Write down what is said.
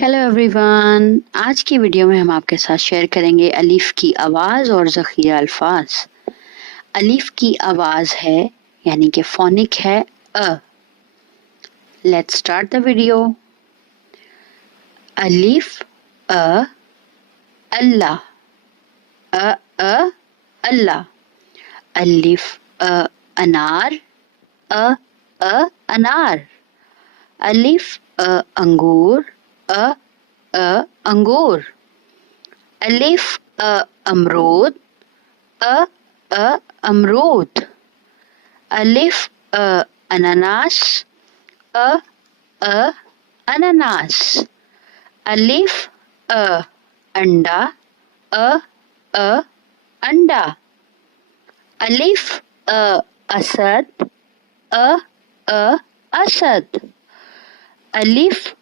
Hello every one, آج کی video میں ہم آپ کے ساتھ شیئر کریں گے الف کی آواز اور ذخیرہ الفاظ۔ الف کی آواز ہے یعنی کہ فونک ہے لیٹس اسٹارٹ دا ویڈیو۔ الف اللہ، اللہ۔ الف انار، انار۔ الف انگور، انگور۔ الف امرود، امرود۔ الف اناناس، اناناس۔ الف انڈا، انڈا۔ الف اسد، اسد۔ الف